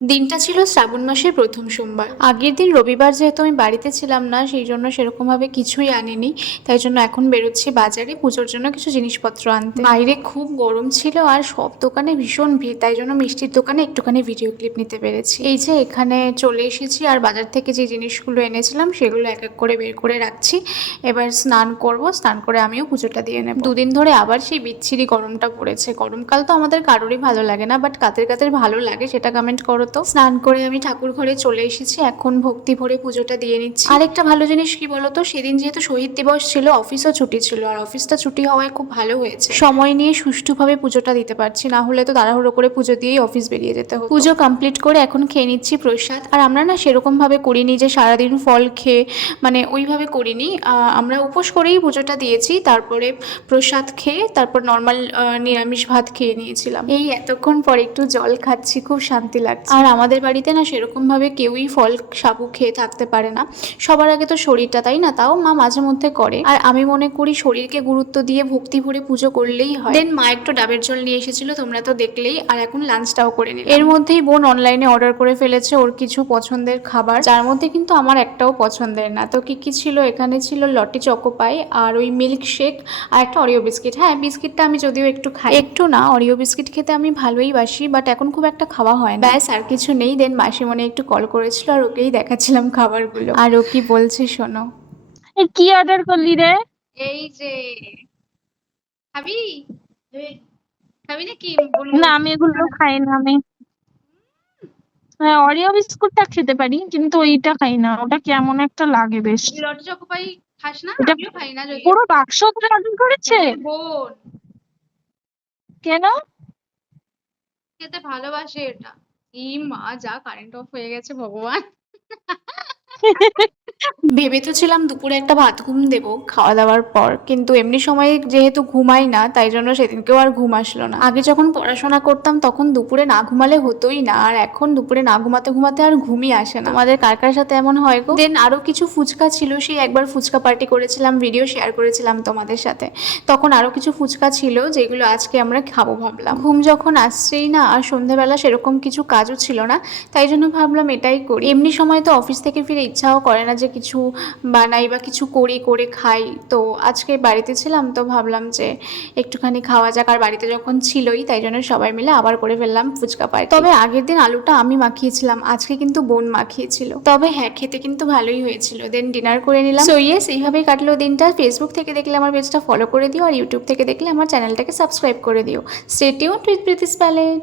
দিনটা ছিল শ্রাবণ মাসের প্রথম সোমবার। আগের দিন রবিবার যেহেতু আমি বাড়িতে ছিলাম না, সেই জন্য সেরকমভাবে কিছুই আনিনি। তাই জন্য এখন বেরোচ্ছি বাজারে পুজোর জন্য কিছু জিনিসপত্র আনতে। বাইরে খুব গরম ছিল আর সব দোকানে ভীষণ ভিড়, তাই জন্য মিষ্টির দোকানে একটুখানি ভিডিও ক্লিপ নিতে পেরেছি। এই যে এখানে চলে এসেছি আর বাজার থেকে যে জিনিসগুলো এনেছিলাম সেগুলো এক এক করে বের করে রাখছি। এবার স্নান করব, স্নান করে আমিও পুজোটা দিয়ে নেব। দুদিন ধরে আবার সেই বিচ্ছিরি গরমটা পড়েছে। গরমকাল তো আমাদের কারোরই ভালো লাগে না, বাট কাদের কাদের ভালো লাগে সেটা কমেন্ট করো তো। স্নান করে আমি ঠাকুর ঘরে চলে এসেছি, এখন ভক্তি ভরে পুজোটা দিয়ে নিচ্ছি। আরেকটা ভালো জিনিস কি বলতো, সেদিন যেহেতু শহীদ দিবস ছিল, অফিসও ছুটি ছিল, আর অফিসটা ছুটি হওয়ায় খুব ভালো হয়েছে। সময় নিয়ে সুষ্ঠুভাবে পুজোটা দিতে পারছি, না হলে তো তাড়াহুড়ো করে পুজো দিয়েই অফিস বেরিয়ে যেতে হতো। পুজো কমপ্লিট করে এখন খেয়ে নিচ্ছি প্রসাদ। আর আমরা না সেরকম ভাবে করিনি যে সারাদিন ফল খেয়ে, মানে ওইভাবে করিনি। আমরা উপোস করেই পুজোটা দিয়েছি, তারপরে প্রসাদ খেয়ে তারপর নর্মাল নিরামিষ ভাত খেয়ে নিয়েছিলাম। এই এতক্ষণ পর একটু জল খাচ্ছি, খুব শান্তি লাগছে। আর আমাদের বাড়িতে না সেরকমভাবে কেউই ফল সাবু খেয়ে থাকতে পারে না। সবার আগে তো শরীরটা, তাই না? তাও মা মাঝে মধ্যে করে, আর আমি মনে করি শরীরকে গুরুত্ব দিয়ে ভক্তি ভরে পুজো করলেই হয়। দেন মা একটু ডাবের জল নিয়ে এসেছিল, তোমরা তো দেখলেই। আর এখন লাঞ্চটাও করে নিলাম। এর মধ্যেই বোন অনলাইনে অর্ডার করে ফেলেছে ওর কিছু পছন্দের খাবার, যার মধ্যে কিন্তু আমার একটাও পছন্দের না। তো কি কি ছিল এখানে, ছিল লটি চকোপাই আর ওই মিল্ক শেক আর একটা অরিও বিস্কিট। হ্যাঁ, বিস্কিটটা আমি যদিও একটু খাই, একটু না, অরিও বিস্কিট খেতে আমি ভালোই বাসি, বাট এখন খুব একটা খাওয়া হয় না। ব্যাস, আর কিছু নেই। দেন মাসিমণি একটু কল করেছিল আর ওকেই দেখাচ্ছিলাম খাবারগুলো। আর ও কি বলছে শোনো। কি অর্ডার করলি রে? এই যে, খাবি? খাবি নাকি? না, আমি এগুলো খাই না। আমি হ্যাঁ, অরিও বিস্কুটটা খেতে পারি, কিন্তু ওইটা খাই না। ওটা কেমন একটা লাগে বেশ। লটি চকোপাই খাস না? এটা আমিও খাই না যদিও। পুরো বাক্স ধরে অর্ডার করেছে। বোন কেন? খেতে ভালোবাসে এটা। ই মা, যা কারেন্ট অফ হয়ে গেছে ভগবান। ভেবে তো ছিলাম দুপুরে একটা ভাত ঘুম দেবো খাওয়া দাওয়ার পর, কিন্তু এমনি সময় যেহেতু ঘুমাই না, তাই জন্য সেদিনকেও আর ঘুম আসলো না। আগে যখন পড়াশোনা করতাম তখন দুপুরে না ঘুমালে হতোই না, আর এখন দুপুরে না ঘুমাতে ঘুমাতে আর ঘুমই আসে না। আমাদের কার কার সাথে এমন হয় গো? দেন আরো কিছু ফুচকা ছিল, সেই একবার ফুচকা পার্টি করেছিলাম, ভিডিও শেয়ার করেছিলাম তোমাদের সাথে। তখন আরো কিছু ফুচকা ছিল যেগুলো আজকে আমরা খাবো ভাবলাম। ঘুম যখন আসছেই না, আর সন্ধ্যাবেলা সেরকম কিছু কাজও ছিল না, তাই জন্য ভাবলাম এটাই করি। এমনি সময় তো অফিস থেকে ফিরে ইচ্ছাও করে না যে কিছু বানাই বা কিছু করি, করে খাই। তো আজকে বাড়িতে ছিলাম তো ভাবলাম যে একটুখানি খাওয়া যাক, আর বাড়িতে যখন ছিলই তাই জন্য সবাই মিলে আবার করে ফেললাম ফুচকা পাই। তবে আগের দিন আলুটা আমি মাখিয়েছিলাম, আজকে কিন্তু বোন মাখিয়েছিল। তবে হ্যাঁ, খেতে কিন্তু ভালোই হয়েছিল। দেন ডিনার করে নিলাম। সো ইয়েস, এইভাবেই কাটলো দিনটা। ফেসবুক থেকে দেখলে আমার পেজটা ফলো করে দিও, আর ইউটিউব থেকে দেখলে আমার চ্যানেলটাকে সাবস্ক্রাইব করে দিও। Stay tuned with Preeti's palette.